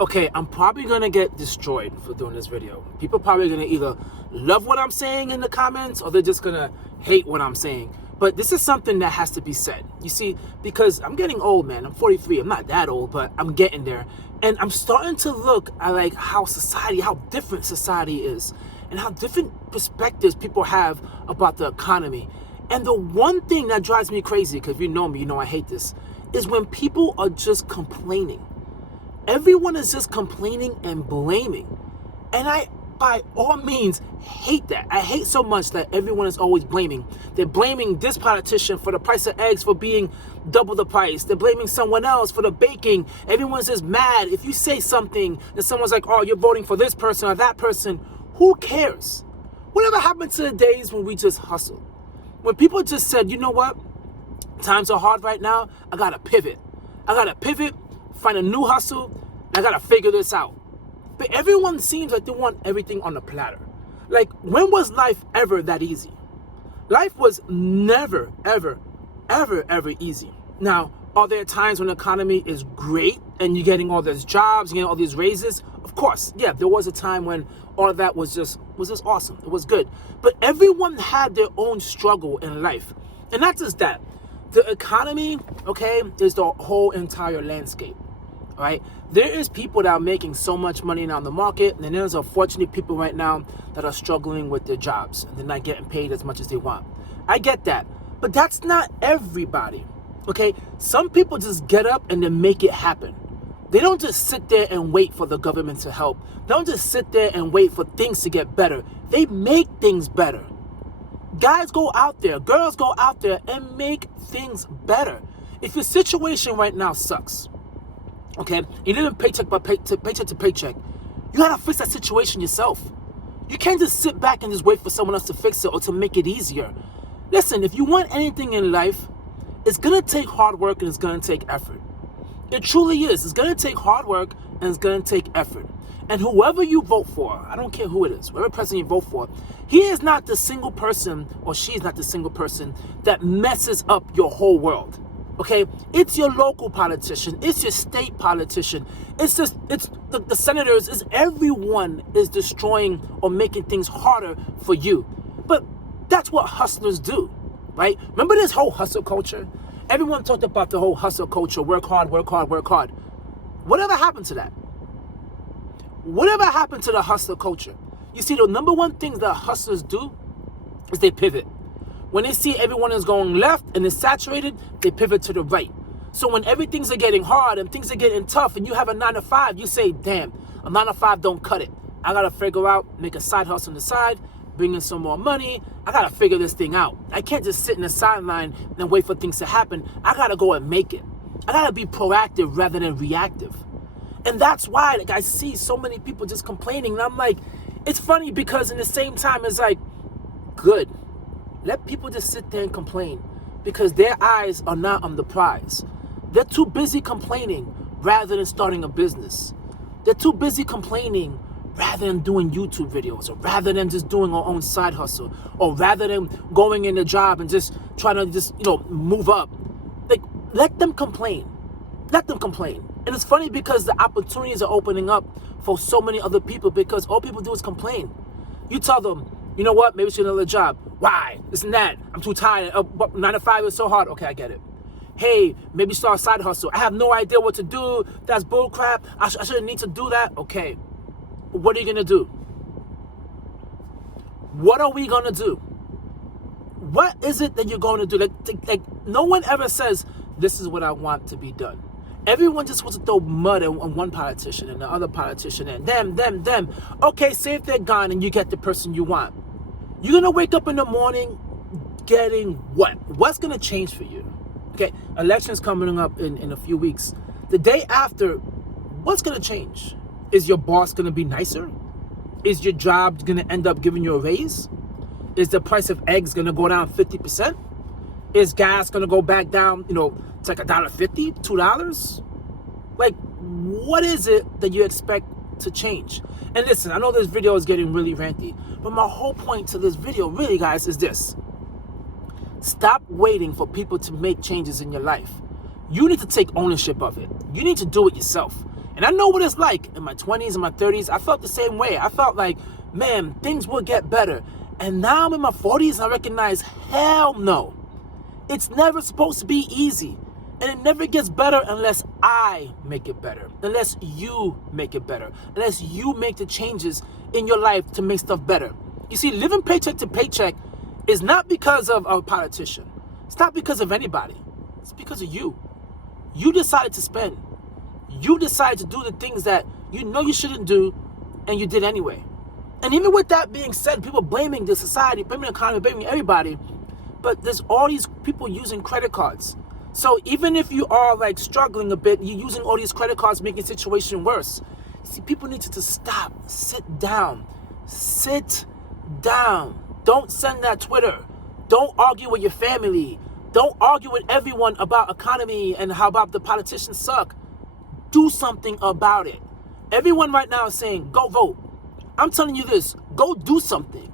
Okay, I'm probably gonna get destroyed for doing this video. People probably gonna either love what I'm saying in the comments or they're just gonna hate what I'm saying. But this is something that has to be said. You see, because I'm getting old, man. I'm 43. I'm not that old, but I'm getting there. And I'm starting to look at like how different society is and how different perspectives people have about the economy. And the one thing that drives me crazy, because if you know me, you know I hate this, is when people are just complaining. Everyone is just complaining and blaming. And I, by all means, hate that. I hate so much that everyone is always blaming. They're blaming this politician for the price of eggs for being double the price. They're blaming someone else for the baking. Everyone's just mad. If you say something and someone's like, oh, you're voting for this person or that person, who cares? Whatever happened to the days when we just hustled? When people just said, you know what? Times are hard right now. I got to pivot. Find a new hustle, and I gotta figure this out. But everyone seems like they want everything on a platter. Like, when was life ever that easy? Life was never, ever, ever, ever easy. Now, are there times when the economy is great and you're getting all these jobs, you're getting all these raises? Of course, yeah, there was a time when all of that was just awesome. It was good. But everyone had their own struggle in life. And not just that. The economy, okay, is the whole entire landscape. Right? There is people that are making so much money now in the market, and then there's unfortunate people right now that are struggling with their jobs and they're not getting paid as much as they want. I get that, but that's not everybody. Okay? Some people just get up and then make it happen. They don't just sit there and wait for the government to help. They don't just sit there and wait for things to get better. They make things better. Guys go out there, girls go out there and make things better. If your situation right now sucks, okay, you live paycheck to paycheck, you gotta fix that situation yourself. You can't just sit back and just wait for someone else to fix it or to make it easier. Listen, if you want anything in life, it's gonna take hard work and it's gonna take effort. It truly is. It's gonna take hard work and it's gonna take effort. And whoever you vote for, I don't care who it is, whoever president you vote for, he is not the single person, or she is not the single person that messes up your whole world. Okay, it's your local politician, it's your state politician, it's the senators, it's everyone is destroying or making things harder for you. But that's what hustlers do, right? Remember this whole hustle culture? Everyone talked about the whole hustle culture, work hard, work hard, work hard. Whatever happened to that? Whatever happened to the hustler culture? You see, the number one thing that hustlers do is they pivot. When they see everyone is going left and is saturated, they pivot to the right. So when everything's getting hard and things are getting tough and you have a 9-to-5, you say, damn, a 9-to-5 don't cut it. I got to figure out, make a side hustle on the side, bring in some more money. I got to figure this thing out. I can't just sit in the sideline and wait for things to happen. I got to go and make it. I got to be proactive rather than reactive. And that's why like, I see so many people just complaining. And I'm like, it's funny because in the same time, it's like, good. Let people just sit there and complain because their eyes are not on the prize. They're too busy complaining rather than starting a business. They're too busy complaining rather than doing YouTube videos, or rather than just doing our own side hustle, or rather than going in a job and just trying to just, move up. Like, let them complain. Let them complain. And it's funny because the opportunities are opening up for so many other people because all people do is complain. You tell them, you know what, maybe it's another job. Why? This and that. I'm too tired. 9-to-5 is so hard. Okay, I get it. Hey, maybe start a side hustle. I have no idea what to do. That's bull crap. I shouldn't need to do that. Okay. What are you going to do? What are we going to do? What is it that you're going to do? Like no one ever says, this is what I want to be done. Everyone just wants to throw mud on one politician and the other politician and them. Okay, say if they're gone and you get the person you want. You're going to wake up in the morning getting what? What's going to change for you? Okay, election's coming up in a few weeks. The day after, what's going to change? Is your boss going to be nicer? Is your job going to end up giving you a raise? Is the price of eggs going to go down 50%? Is gas going to go back down, it's like $1.50, $2? Like, what is it that you expect to change? And listen, I know this video is getting really ranty, but my whole point to this video, really, guys, is this. Stop waiting for people to make changes in your life. You need to take ownership of it. You need to do it yourself. And I know what it's like in my 20s and my 30s. I felt the same way. I felt like, man, things will get better. And now I'm in my 40s and I recognize, hell no. It's never supposed to be easy. And it never gets better unless I make it better. Unless you make it better. Unless you make the changes in your life to make stuff better. You see, living paycheck to paycheck is not because of a politician. It's not because of anybody. It's because of you. You decided to spend. You decided to do the things that you know you shouldn't do, and you did anyway. And even with that being said, people blaming the society, blaming the economy, blaming everybody, but there's all these people using credit cards. So even if you are like struggling a bit, you're using all these credit cards, making the situation worse. See, people need to stop, sit down. Don't send that Twitter. Don't argue with your family. Don't argue with everyone about economy and how about the politicians suck. Do something about it. Everyone right now is saying, go vote. I'm telling you this, go do something.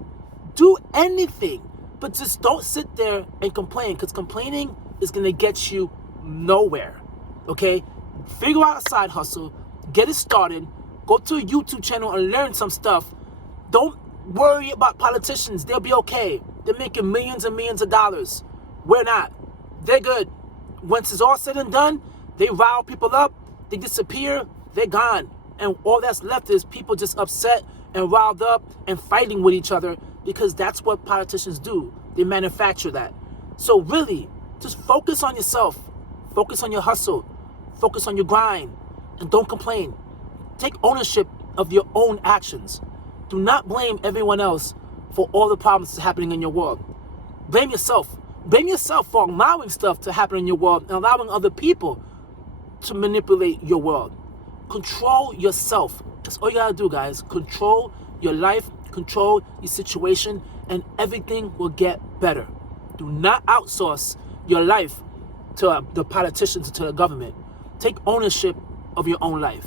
Do anything. But just don't sit there and complain, because complaining is going to get you nowhere. Okay? Figure out a side hustle. Get it started. Go to a YouTube channel and learn some stuff. Don't worry about politicians. They'll be okay. They're making millions and millions of dollars. We're not. They're good. Once it's all said and done, they rile people up. They disappear. They're gone. And all that's left is people just upset and riled up and fighting with each other, because that's what politicians do. They manufacture that. So really, just focus on yourself. Focus on your hustle. Focus on your grind. And don't complain. Take ownership of your own actions. Do not blame everyone else for all the problems that's happening in your world. Blame yourself. Blame yourself for allowing stuff to happen in your world and allowing other people to manipulate your world. Control yourself. That's all you gotta do, guys. Control your life, control your situation, and everything will get better. Do not outsource your life to the politicians or to the government. Take ownership of your own life.